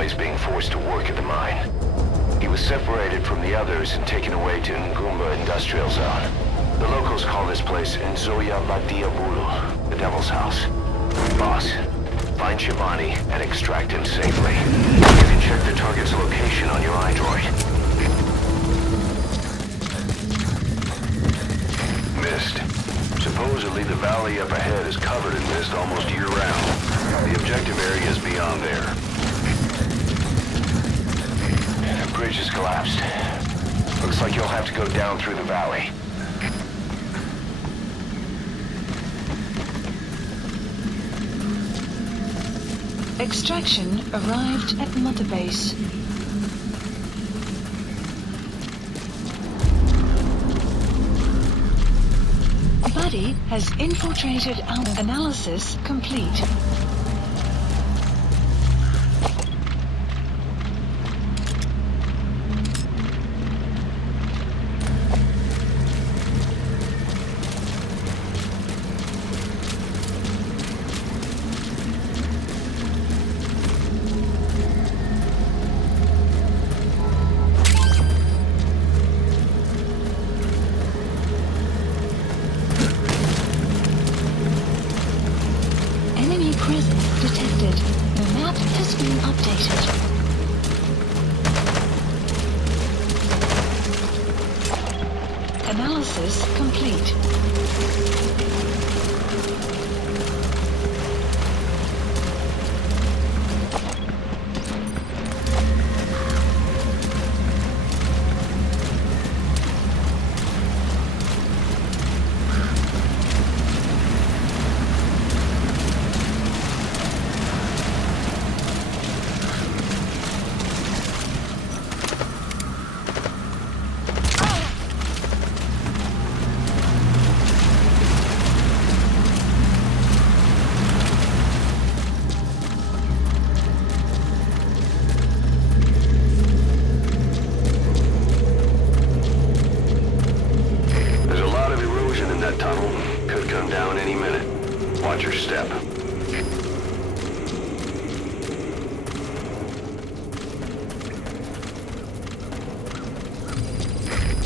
boys being forced to work at the mine. He was separated from the others and taken away to Ngumba Industrial Zone. The locals call this place Nzoya Badia Bulu, the Devil's House. Boss, find Shivani and extract him safely. You can check the target's location on your iDroid. Mist. Supposedly the valley up ahead is covered in mist almost year-round. The objective area is beyond there. The bridge has collapsed. Looks like you'll have to go down through the valley. Extraction arrived at Mother Base. Buddy has infiltrated our analysis complete. Presence detected. The map has been updated. Analysis complete. Watch your step.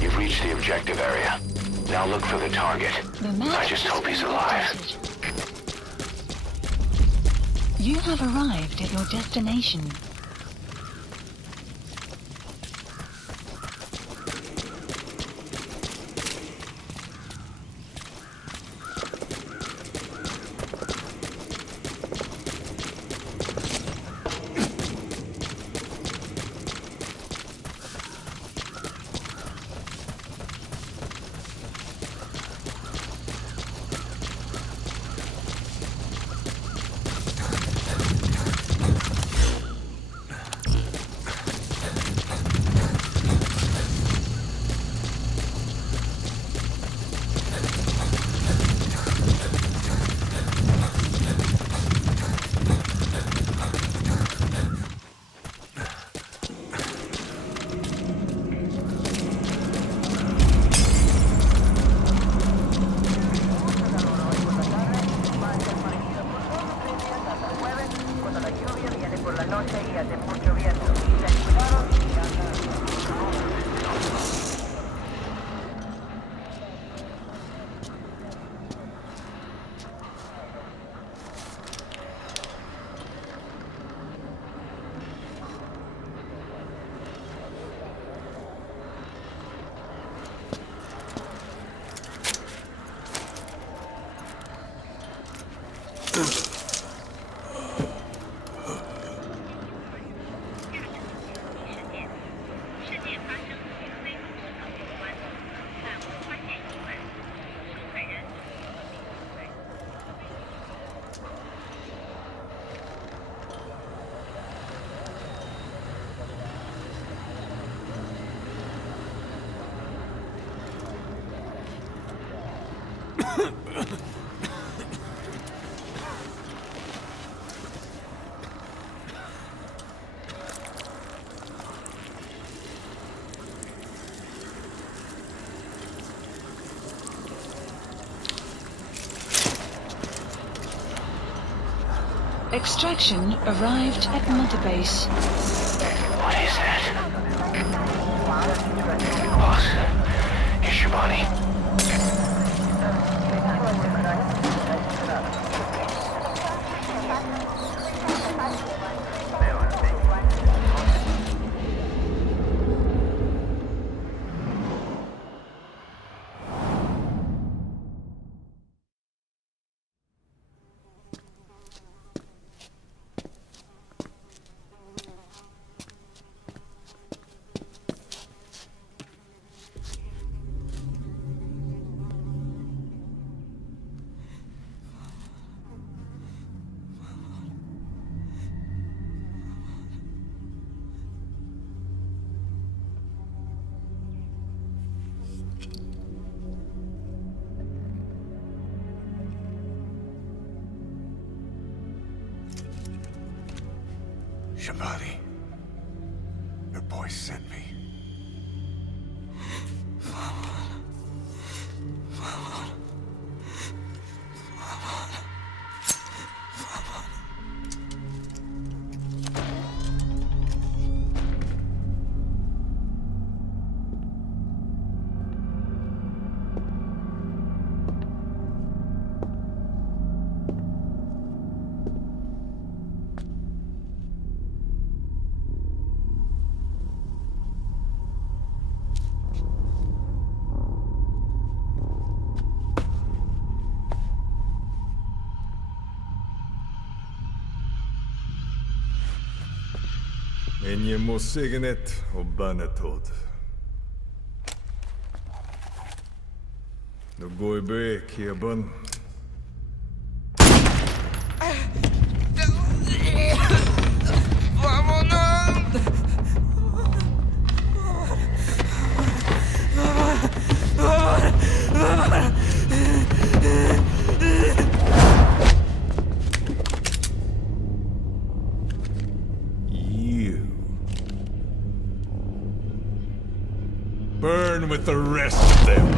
You've reached the objective area. Now look for the target. I just hope he's alive. You have arrived at your destination. Extraction arrived at Mother Base. What is that? Boss, here's Shabani. Shabani, your boy sent me. En je må signet og bannetod. Nu går i bek, Eban. Burn with the rest of them.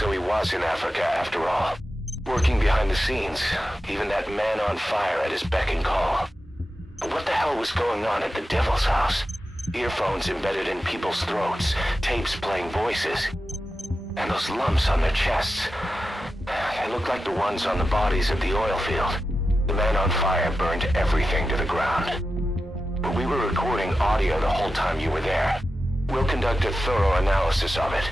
So he was in Africa after all. Working behind the scenes. Even that man on fire at his beck and call. But what the hell was going on at the Devil's House? Earphones embedded in people's throats, tapes playing voices. And those lumps on their chests. They looked like the ones on the bodies at the oil field. The man on fire burned everything to the ground. but we were recording audio the whole time you were there. We'll conduct a thorough analysis of it.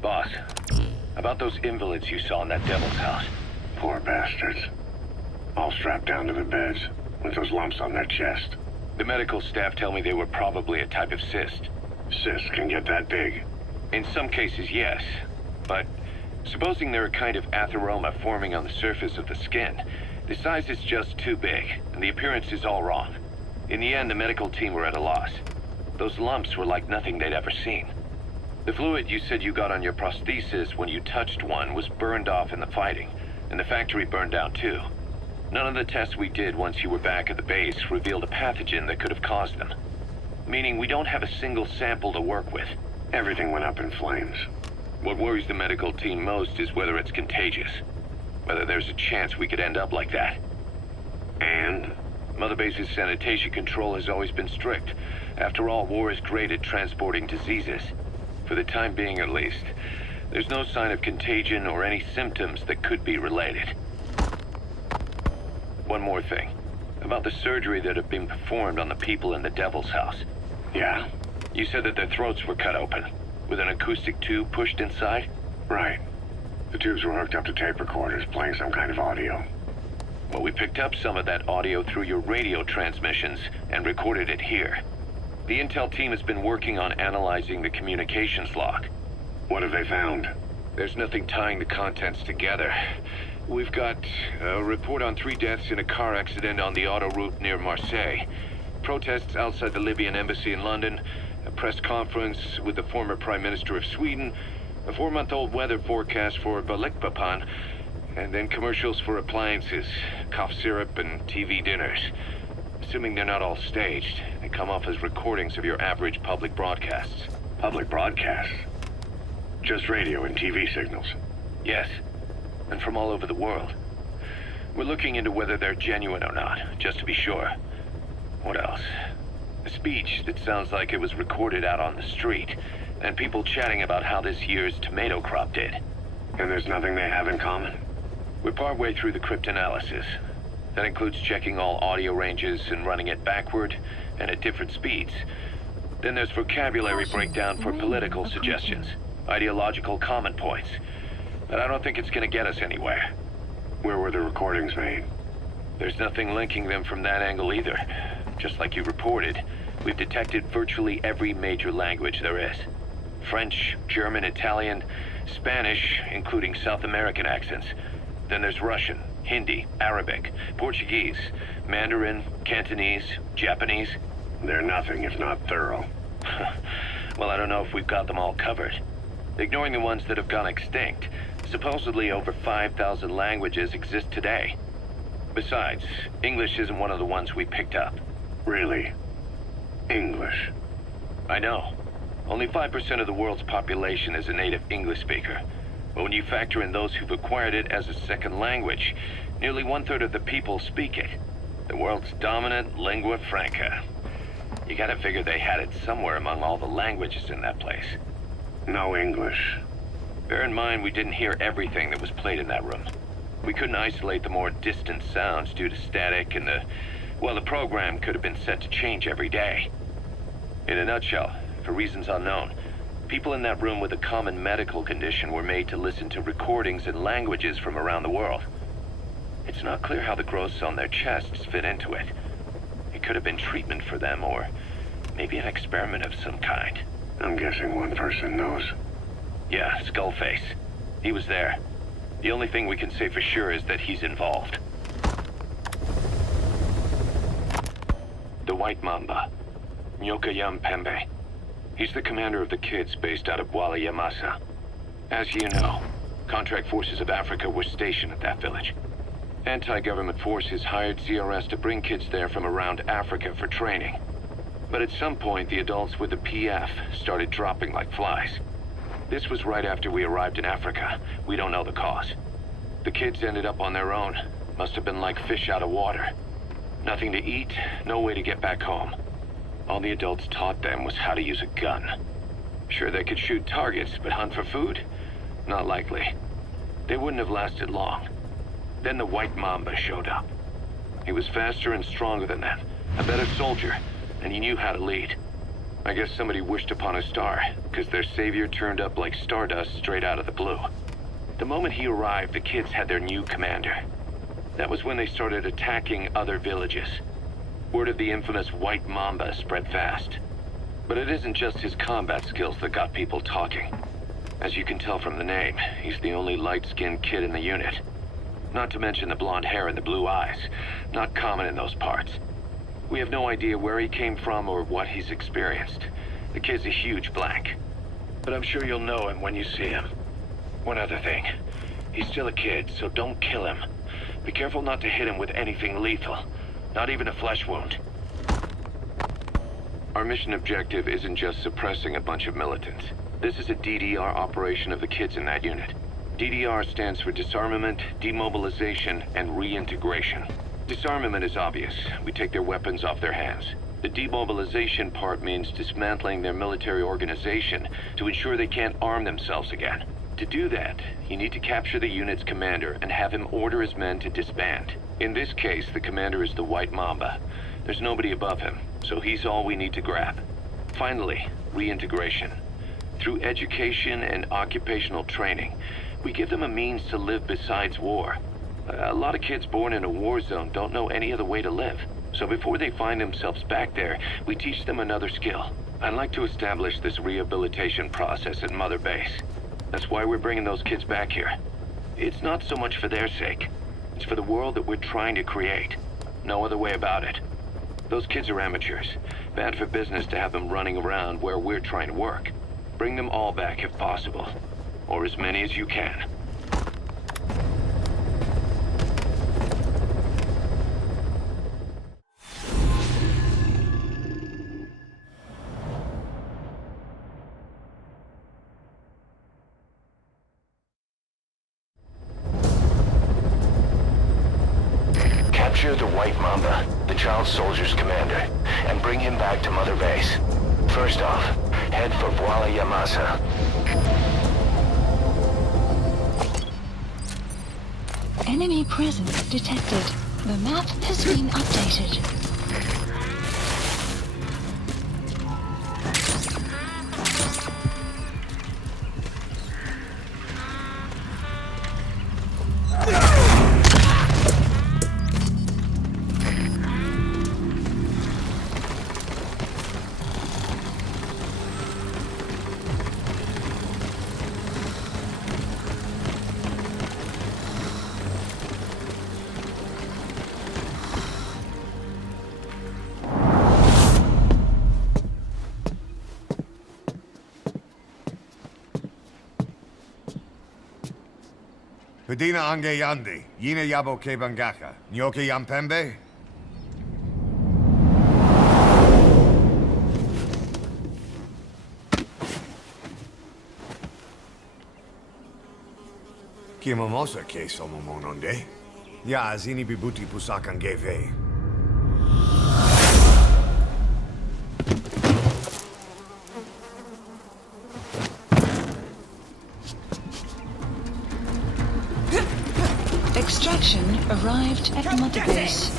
Boss, about those invalids you saw in that devil's house. Poor bastards. All strapped down to the beds, with those lumps on their chest. The medical staff tell me they were probably a type of cyst. Cysts can get that big. In some cases, yes. But supposing they're a kind of atheroma forming on the surface of the skin, the size is just too big, and the appearance is all wrong. In the end, the medical team were at a loss. Those lumps were like nothing they'd ever seen. The fluid you said you got on your prosthesis when you touched one was burned off in the fighting, and the factory burned down too. None of the tests we did once you were back at the base revealed a pathogen that could have caused them. Meaning we don't have a single sample to work with. Everything went up in flames. What worries the medical team most is whether it's contagious. Whether there's a chance we could end up like that. And? Mother Base's sanitation control has always been strict. After all, war is great at transporting diseases. For the time being, at least, there's no sign of contagion or any symptoms that could be related. One more thing. About the surgery that had been performed on the people in the Devil's House. Yeah? You said that their throats were cut open, with an acoustic tube pushed inside? Right. The tubes were hooked up to tape recorders, playing some kind of audio. Well, we picked up some of that audio through your radio transmissions and recorded it here. The intel team has been working on analyzing the communications log. What have they found? There's nothing tying the contents together. We've got a report on 3 deaths in a car accident on the autoroute near Marseille, protests outside the Libyan embassy in London, a press conference with the former Prime Minister of Sweden, a 4-month-old weather forecast for Balikpapan, and then commercials for appliances, cough syrup, and TV dinners. Assuming they're not all staged, they come off as recordings of your average public broadcasts. Public broadcasts? Just radio and TV signals? Yes, and from all over the world. We're looking into whether they're genuine or not, just to be sure. What else? A speech that sounds like it was recorded out on the street, and people chatting about how this year's tomato crop did. And there's nothing they have in common? We're partway through the cryptanalysis. That includes checking all audio ranges and running it backward and at different speeds. Then there's vocabulary breakdown for political suggestions, ideological comment points. But I don't think it's gonna get us anywhere. Where were the recordings made? There's nothing linking them from that angle either. Just like you reported, we've detected virtually every major language there is. French, German, Italian, Spanish, including South American accents. Then there's Russian, Hindi, Arabic, Portuguese, Mandarin, Cantonese, Japanese. They're nothing if not thorough. Well, I don't know if we've got them all covered. Ignoring the ones that have gone extinct, supposedly over 5,000 languages exist today. Besides, English isn't one of the ones we picked up. Really? English? I know. Only 5% of the world's population is a native English speaker. But when you factor in those who've acquired it as a second language, nearly 1/3 of the people speak it. The world's dominant lingua franca. You gotta figure they had it somewhere among all the languages in that place. No English. Bear in mind, we didn't hear everything that was played in that room. We couldn't isolate the more distant sounds due to static, and the program could have been set to change every day. In a nutshell, for reasons unknown. People in that room with a common medical condition were made to listen to recordings in languages from around the world. It's not clear how the growths on their chests fit into it. It could have been treatment for them, or maybe an experiment of some kind. I'm guessing one person knows. Yeah, Skullface. He was there. The only thing we can say for sure is that he's involved. The White Mamba. Nyokayam Pembe. He's the commander of the kids based out of Wala Yamasa. As you know, contract forces of Africa were stationed at that village. Anti-government forces hired CRS to bring kids there from around Africa for training. But at some point, the adults with the PF started dropping like flies. This was right after we arrived in Africa. We don't know the cause. The kids ended up on their own. Must have been like fish out of water. Nothing to eat, no way to get back home. All the adults taught them was how to use a gun. Sure, they could shoot targets, but hunt for food? Not likely. They wouldn't have lasted long. Then the White Mamba showed up. He was faster and stronger than them, a better soldier, and he knew how to lead. I guess somebody wished upon a star, because their savior turned up like stardust straight out of the blue. The moment he arrived, the kids had their new commander. That was when they started attacking other villages. Word of the infamous White Mamba spread fast. But it isn't just his combat skills that got people talking. As you can tell from the name, he's the only light-skinned kid in the unit. Not to mention the blonde hair and the blue eyes. Not common in those parts. We have no idea where he came from or what he's experienced. The kid's a huge blank. But I'm sure you'll know him when you see him. One other thing. He's still a kid, so don't kill him. Be careful not to hit him with anything lethal. Not even a flesh wound. Our mission objective isn't just suppressing a bunch of militants. This is a DDR operation of the kids in that unit. DDR stands for disarmament, demobilization, and reintegration. Disarmament is obvious. We take their weapons off their hands. The demobilization part means dismantling their military organization to ensure they can't arm themselves again. To do that, you need to capture the unit's commander and have him order his men to disband. In this case, the commander is the White Mamba. There's nobody above him, so he's all we need to grab. Finally, reintegration. Through education and occupational training, we give them a means to live besides war. A lot of kids born in a war zone don't know any other way to live. So before they find themselves back there, we teach them another skill. I'd like to establish this rehabilitation process at Mother Base. That's why we're bringing those kids back here. It's not so much for their sake. It's for the world that we're trying to create. No other way about it. Those kids are amateurs. Bad for business to have them running around where we're trying to work. Bring them all back if possible. Or as many as you can. Capture the White Mamba, the child soldier's commander, and bring him back to Mother Base. First off, head for Wala Yamasa. Enemy presence detected. The map has been updated. Pedina ange yandi, yina yabo ke bangaka, nyoke yampembe? Kimamosa ke somomononde? Ya zini bibuti pusakan geve. Extraction arrived at Mother Base.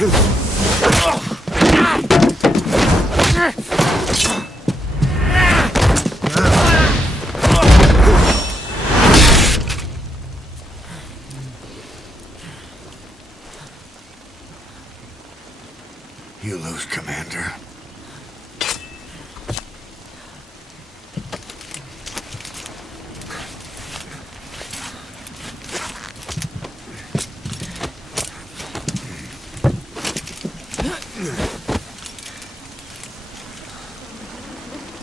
You lose, Commander.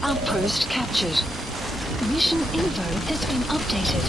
Outpost captured. Mission info has been updated.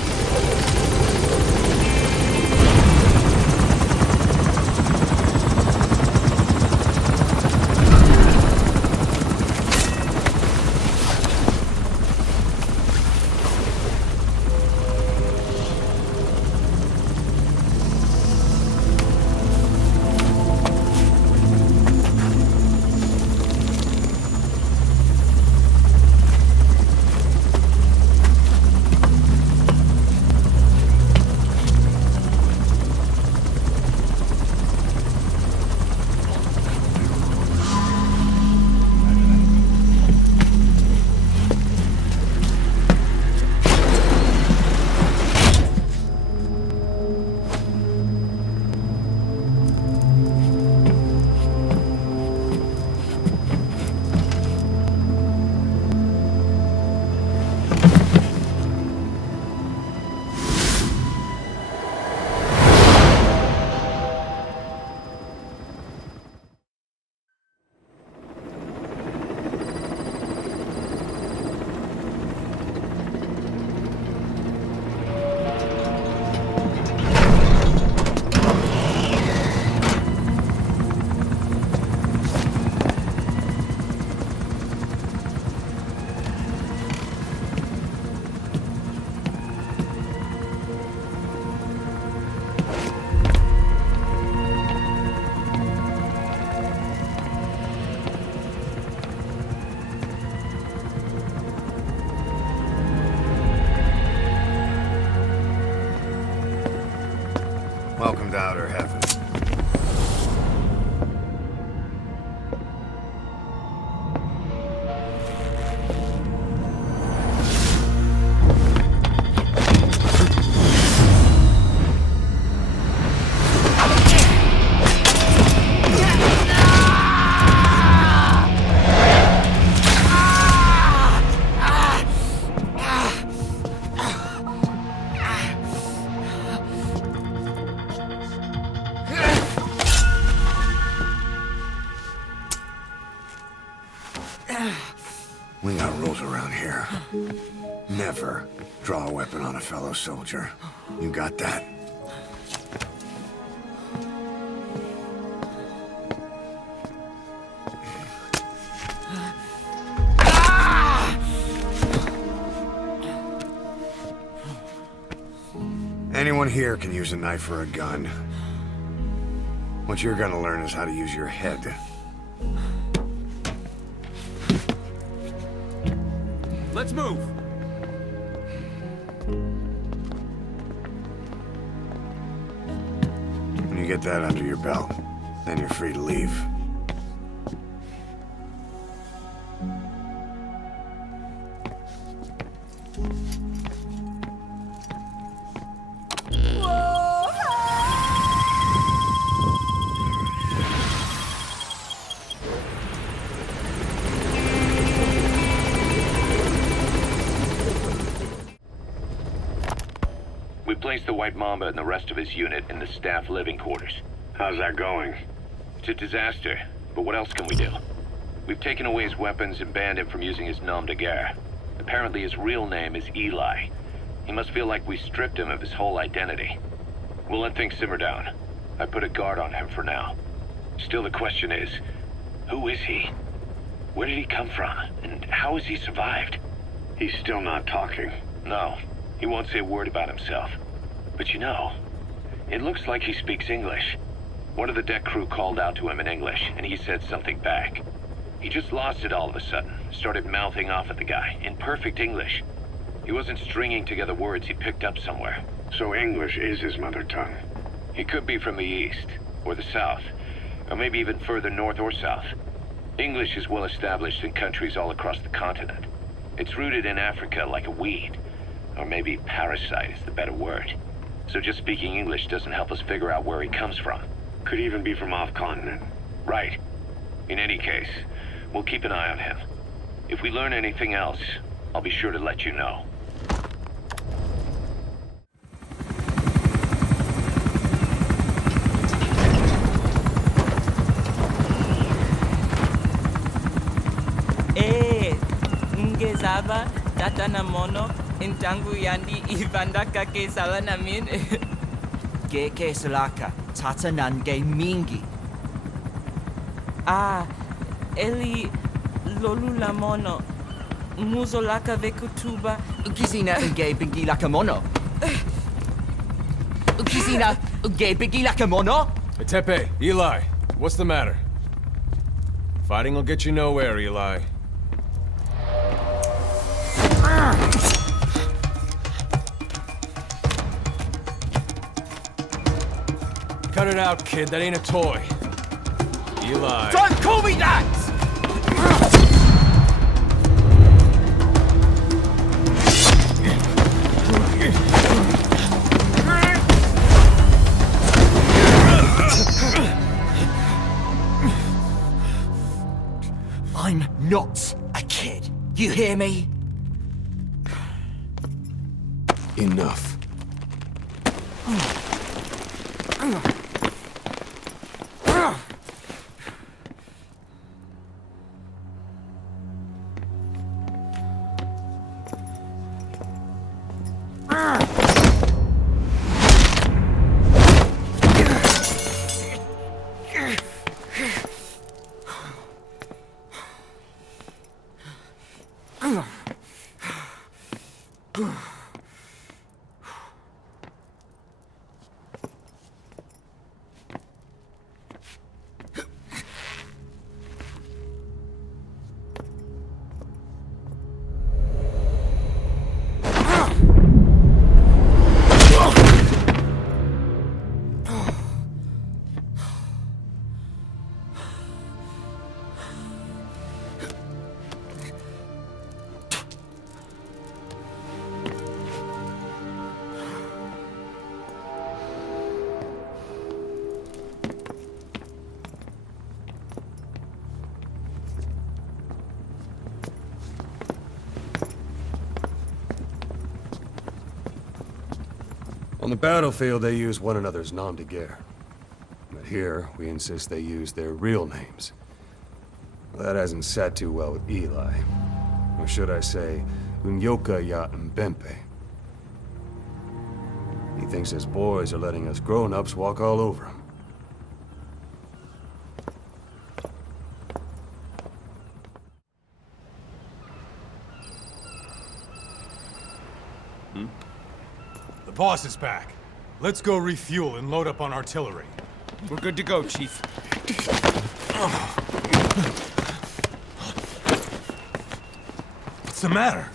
Welcome to Outer Heaven. We got rules around here. Never draw a weapon on a fellow soldier. You got that? Anyone here can use a knife or a gun. What you're gonna learn is how to use your head. Let's move! When you get that under your belt, then you're free to leave. We placed the White Mamba and the rest of his unit in the staff living quarters. How's that going? It's a disaster, but what else can we do? We've taken away his weapons and banned him from using his nom de guerre. Apparently his real name is Eli. He must feel like we stripped him of his whole identity. We'll let things simmer down. I put a guard on him for now. Still, the question is, who is he? Where did he come from? And how has he survived? He's still not talking. No, he won't say a word about himself. But you know, it looks like he speaks English. One of the deck crew called out to him in English, and he said something back. He just lost it all of a sudden, started mouthing off at the guy, in perfect English. He wasn't stringing together words he picked up somewhere. So English is his mother tongue. He could be from the east, or the south. Or maybe even further north or south. English is well established in countries all across the continent. It's rooted in Africa like a weed. Or maybe parasite is the better word. So just speaking English doesn't help us figure out where he comes from. Could even be from off-continent. Right. In any case, we'll keep an eye on him. If we learn anything else, I'll be sure to let you know. Ngezaba tatana mono intangu yandi ibandaka ke salanamin. Ke salaka tatanange mingi. Eli lolula mono muzolaka vekutuba. Ukizina unge bingi lakamono. Ukizina unge bingi lakamono. Tepe, Eli, what's the matter? Fighting will get you nowhere, Eli. Cut it out, kid. That ain't a toy. Eli. Don't call me that! I'm not a kid. You hear me? Enough. On the battlefield, they use one another's nom de guerre. But here, we insist they use their real names. Well, that hasn't sat too well with Eli. Or should I say, Unyoka ya Mbempe. He thinks his boys are letting us grown-ups walk all over him. The boss is back. Let's go refuel and load up on artillery. We're good to go, Chief. What's the matter?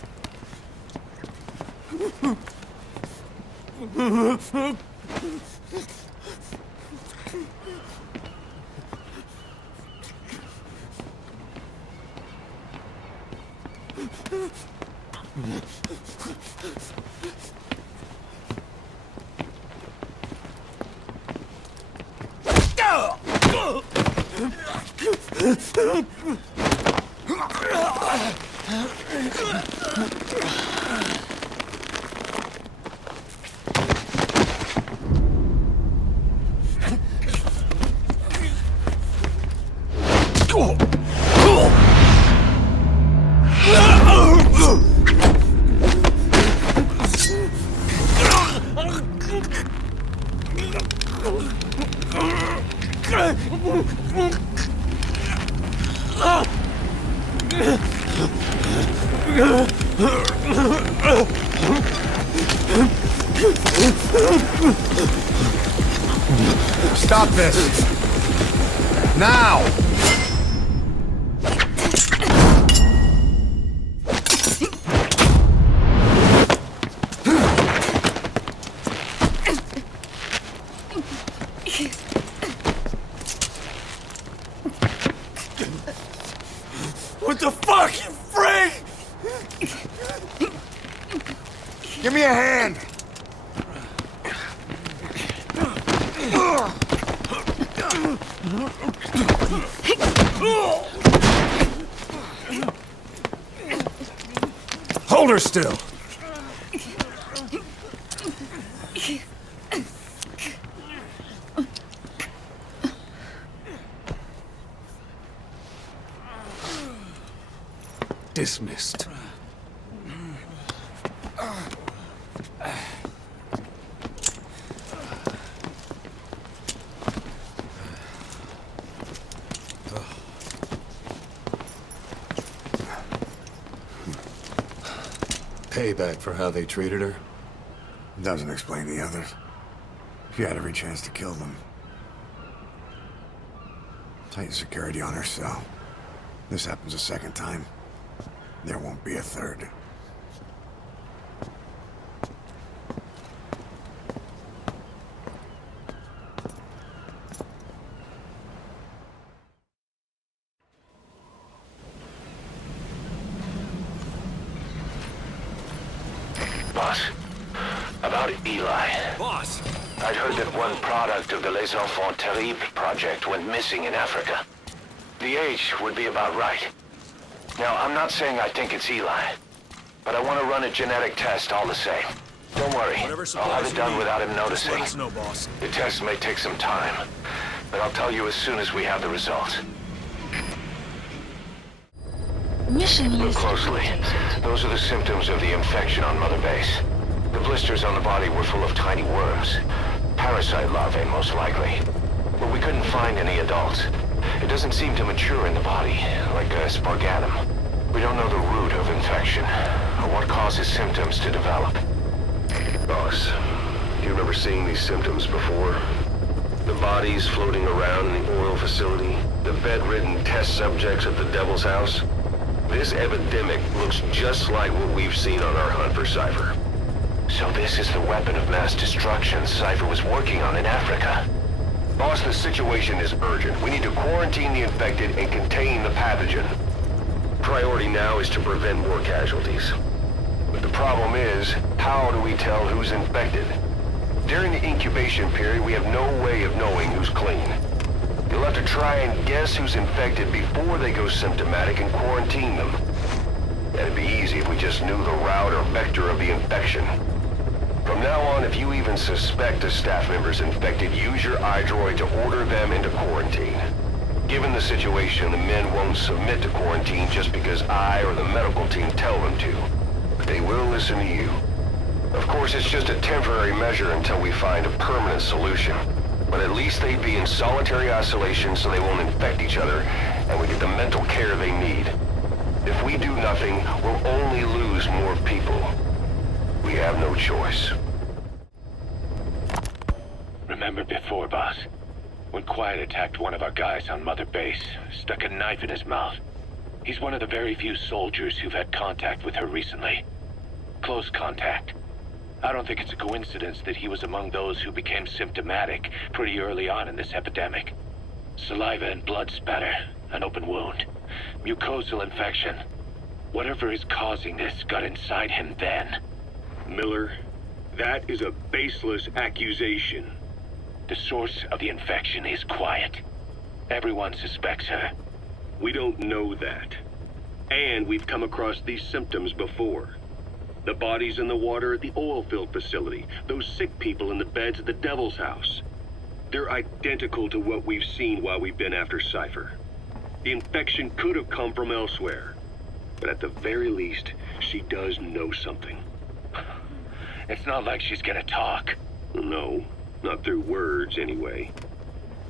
Stop this! Now! What the fuck, you freak? Give me a hand! Hold her still! Dismissed. Payback for how they treated her? Doesn't explain the others. She had every chance to kill them. Tighten security on her cell. This happens a second time. There won't be a third. Boss, about Eli. Boss! I'd heard that one product of the Les Enfants Terribles project went missing in Africa. The age would be about right. Now, I'm not saying I think it's Eli, but I want to run a genetic test all the same. Don't worry, I'll have it done without him noticing. Let us know, boss. The test may take some time, but I'll tell you as soon as we have the results. Mission Look list. closely. Those are the symptoms of the infection on Mother Base. The blisters on the body were full of tiny worms. Parasite larvae, most likely. But we couldn't find any adults. It doesn't seem to mature in the body, like a spargatum. We don't know the root of infection, or what causes symptoms to develop. Boss, do you remember seeing these symptoms before? The bodies floating around in the oil facility, the bedridden test subjects at the Devil's House. This epidemic looks just like what we've seen on our hunt for Cypher. So this is the weapon of mass destruction Cypher was working on in Africa. Boss, the situation is urgent. We need to quarantine the infected and contain the pathogen. Priority now is to prevent more casualties. But the problem is, how do we tell who's infected? During the incubation period, we have no way of knowing who's clean. You'll have to try and guess who's infected before they go symptomatic and quarantine them. That'd be easy if we just knew the route or vector of the infection. From now on, if you even suspect a staff member's infected, use your iDroid to order them into quarantine. Given the situation, the men won't submit to quarantine just because I or the medical team tell them to. But they will listen to you. Of course, it's just a temporary measure until we find a permanent solution. But at least they'd be in solitary isolation so they won't infect each other, and we get the mental care they need. If we do nothing, we'll only lose more people. We have no choice. Remember before, boss? When Quiet attacked one of our guys on Mother Base, stuck a knife in his mouth. He's one of the very few soldiers who've had contact with her recently. Close contact. I don't think it's a coincidence that he was among those who became symptomatic pretty early on in this epidemic. Saliva and blood spatter, an open wound, mucosal infection. Whatever is causing this got inside him then. Miller, that is a baseless accusation. The source of the infection is Quiet. Everyone suspects her. We don't know that. And we've come across these symptoms before. The bodies in the water at the oil field facility, those sick people in the beds at the Devil's House. They're identical to what we've seen while we've been after Cypher. The infection could have come from elsewhere. But at the very least, she does know something. It's not like she's gonna talk. No, not through words anyway.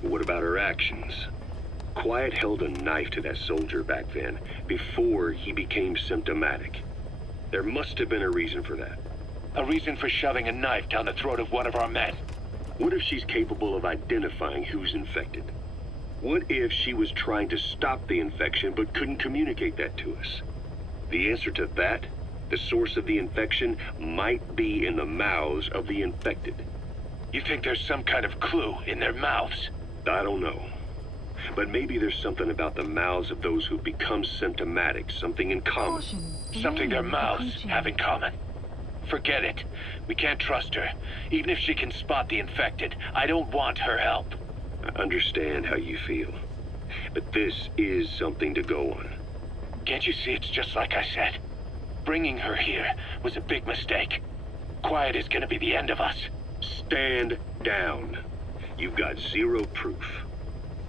But what about her actions? Quiet held a knife to that soldier back then, before he became symptomatic. There must have been a reason for that. A reason for shoving a knife down the throat of one of our men. What if she's capable of identifying who's infected? What if she was trying to stop the infection but couldn't communicate that to us? The answer to that, the source of the infection, might be in the mouths of the infected. You think there's some kind of clue in their mouths? I don't know. But maybe there's something about the mouths of those who become symptomatic, something in common. Something their mouths have in common. Forget it. We can't trust her. Even if she can spot the infected, I don't want her help. I understand how you feel. But this is something to go on. Can't you see it's just like I said? Bringing her here was a big mistake. Quiet is gonna be the end of us. Stand down. You've got zero proof.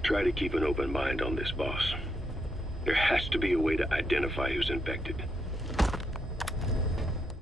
Try to keep an open mind on this, boss. There has to be a way to identify who's infected.